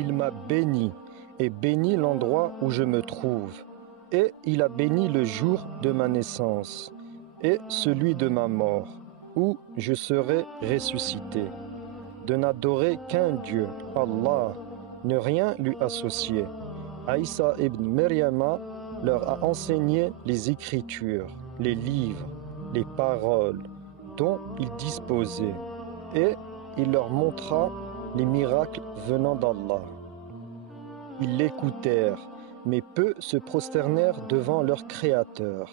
Il m'a béni et béni l'endroit où je me trouve. Et il a béni le jour de ma naissance et celui de ma mort, où je serai ressuscité. De n'adorer qu'un Dieu, Allah, ne rien lui associer. Aïssa ibn Maryama leur a enseigné les écritures, les livres, les paroles dont ils disposaient, et il leur montra les miracles venant d'Allah. Ils l'écoutèrent, mais peu se prosternèrent devant leur Créateur.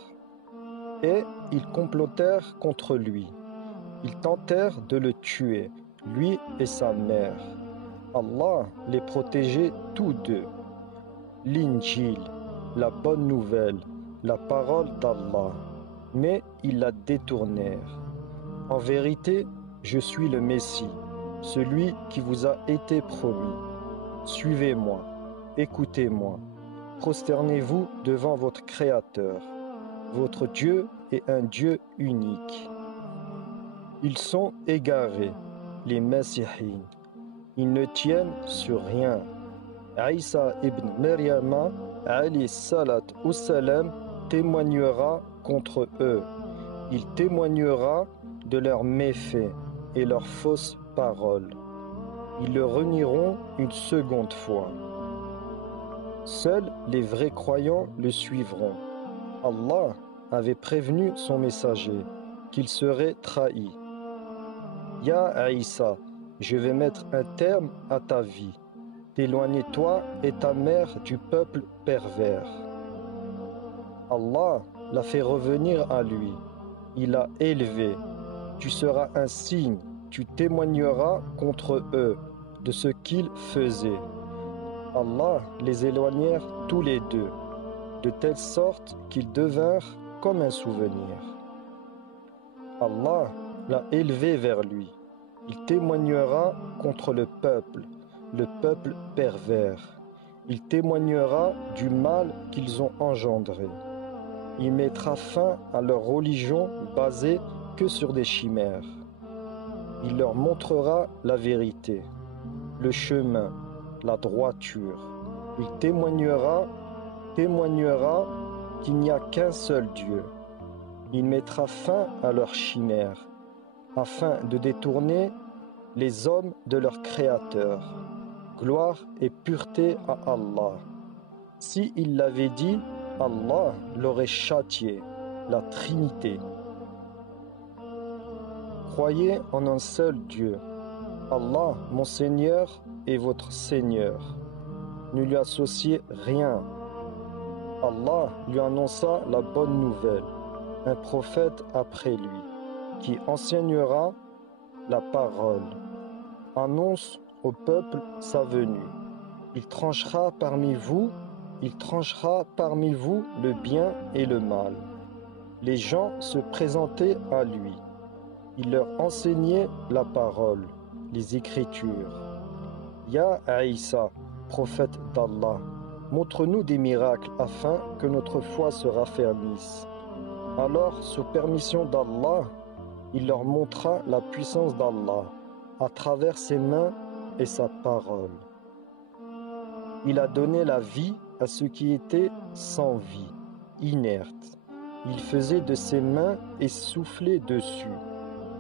Et ils complotèrent contre lui. Ils tentèrent de le tuer, lui et sa mère. Allah les protégeait tous deux. L'Injil, la bonne nouvelle, la parole d'Allah, mais ils la détournèrent. En vérité, je suis le Messie, celui qui vous a été promis. Suivez-moi, écoutez-moi, prosternez-vous devant votre Créateur. Votre Dieu est un Dieu unique. Ils sont égarés, les Messihin. Ils ne tiennent sur rien. Aïssa ibn Maryama, alayhi salat ou salam, témoignera contre eux. Il témoignera de leurs méfaits et leurs fausses paroles. Ils le renieront une seconde fois. Seuls les vrais croyants le suivront. Allah avait prévenu son messager qu'il serait trahi. Ya Aïssa, je vais mettre un terme à ta vie. T'éloigne-toi et ta mère du peuple pervers. Allah l'a fait revenir à lui. Il l'a élevé. Tu seras un signe, tu témoigneras contre eux de ce qu'ils faisaient. Allah les éloignèrent tous les deux, de telle sorte qu'ils devinrent comme un souvenir. Allah l'a élevé vers lui. Il témoignera contre le peuple pervers. Il témoignera du mal qu'ils ont engendré. Il mettra fin à leur religion basée que sur des chimères. Il leur montrera la vérité, le chemin, la droiture. Il témoignera qu'il n'y a qu'un seul Dieu. Il mettra fin à leurs chimères, afin de détourner les hommes de leur Créateur. Gloire et pureté à Allah. Si il l'avait dit, Allah l'aurait châtié, la Trinité. Croyez en un seul Dieu. Allah, mon Seigneur, est votre Seigneur. Ne lui associez rien. Allah lui annonça la bonne nouvelle, un prophète après lui, qui enseignera la parole. Annonce au peuple sa venue. Il tranchera parmi vous le bien et le mal. Les gens se présentaient à lui. Il leur enseignait la parole, les écritures. Ya Aïssa, prophète d'Allah, montre-nous des miracles afin que notre foi se raffermisse. Alors, sous permission d'Allah, il leur montra la puissance d'Allah à travers ses mains et sa parole. Il a donné la vie à ce qui était sans vie, inerte. Il faisait de ses mains et soufflait dessus,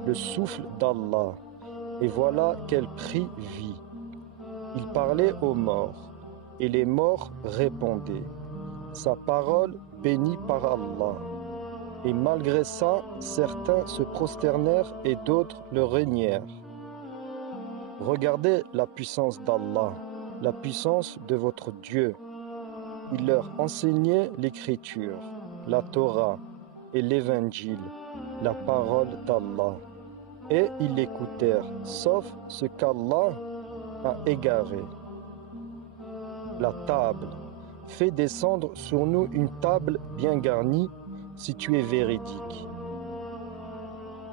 le souffle d'Allah, et voilà qu'elle prit vie. Il parlait aux morts, et les morts répondaient. Sa parole bénie par Allah. Et malgré ça, certains se prosternèrent et d'autres le renièrent. Regardez la puissance d'Allah, la puissance de votre Dieu. Il leur enseignait l'écriture, la Torah et l'évangile, la parole d'Allah. Et ils l'écoutèrent, sauf ce qu'Allah a égaré. La table. Fais descendre sur nous une table bien garnie, si tu es véridique,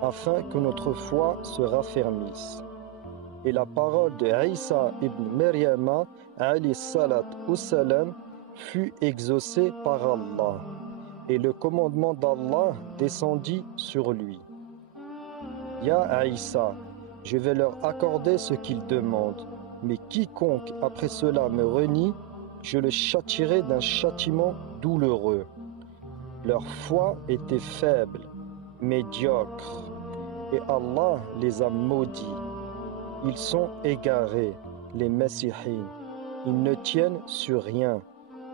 afin que notre foi se raffermisse. Et la parole de Aïssa ibn Maryama, alayhi salat ou salam, fut exaucée par Allah, et le commandement d'Allah descendit sur lui. Ya Aïssa, je vais leur accorder ce qu'ils demandent, Mais quiconque après cela me renie, je le châtierai d'un châtiment douloureux. Leur foi était faible, médiocre, et Allah les a maudits. Ils sont égarés, les messihines. Ils ne tiennent sur rien.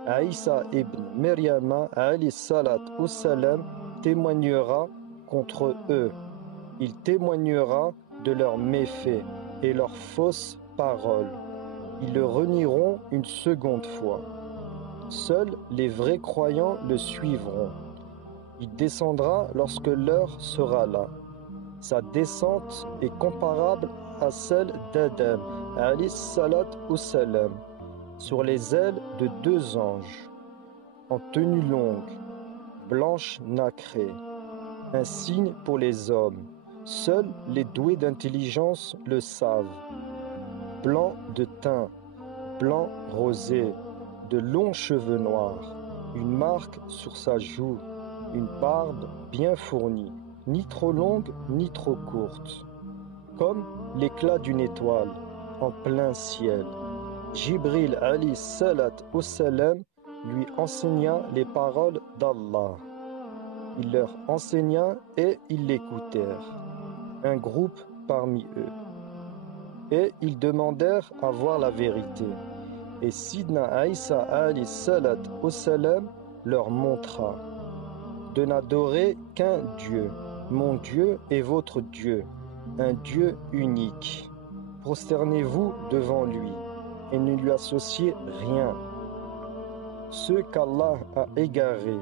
Aïssa ibn Maryama alayhi salat au salam témoignera contre eux. Il témoignera de leurs méfaits et leurs fausses paroles. Ils le renieront une seconde fois. Seuls les vrais croyants le suivront. Il descendra lorsque l'heure sera là. Sa descente est comparable à celle d'Adam, alayhi salat au salam, sur les ailes de deux anges, en tenue longue, blanche nacrée, un signe pour les hommes. Seuls les doués d'intelligence le savent. Blanc de teint, blanc rosé, de longs cheveux noirs, une marque sur sa joue, une barbe bien fournie, ni trop longue ni trop courte, comme l'éclat d'une étoile en plein ciel. Jibril alayhi salat au salam lui enseigna les paroles d'Allah. Il leur enseigna et ils l'écoutèrent, un groupe parmi eux. Et ils demandèrent à voir la vérité. Et Sidna Aïssa alayhi salat au salam leur montra de n'adorer qu'un Dieu. Mon Dieu est votre Dieu, un Dieu unique. Prosternez-vous devant lui et ne lui associez rien. Ceux qu'Allah a égarés,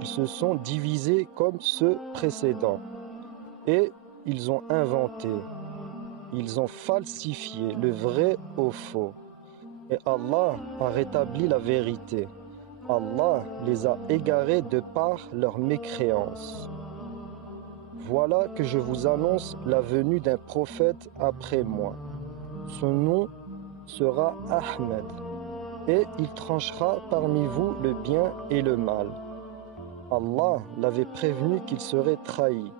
ils se sont divisés comme ceux précédents, et ils ont inventé, ils ont falsifié le vrai au faux, et Allah a rétabli la vérité. Allah les a égarés de par leur mécréance. Voilà que je vous annonce la venue d'un prophète après moi. Son nom sera Ahmed, et il tranchera parmi vous le bien et le mal. Allah l'avait prévenu qu'il serait trahi,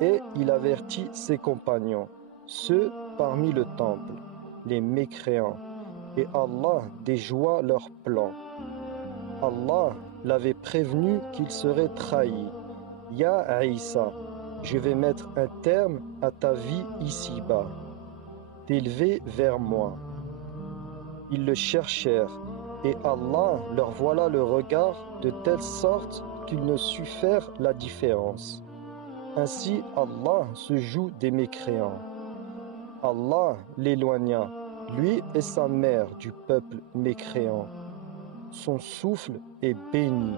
et il avertit ses compagnons, ceux parmi le temple, les mécréants, et Allah déjoua leurs plans. Allah l'avait prévenu qu'il serait trahi. Ya Aïssa, je vais mettre un terme à ta vie ici-bas, t'élever vers moi. Ils le cherchèrent, et Allah leur voila le regard de telle sorte qu'ils ne sut faire la différence. Ainsi Allah se joue des mécréants. Allah l'éloigna, lui et sa mère du peuple mécréant. Son souffle est béni,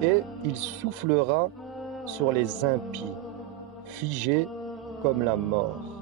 et il soufflera sur les impies, figés comme la mort.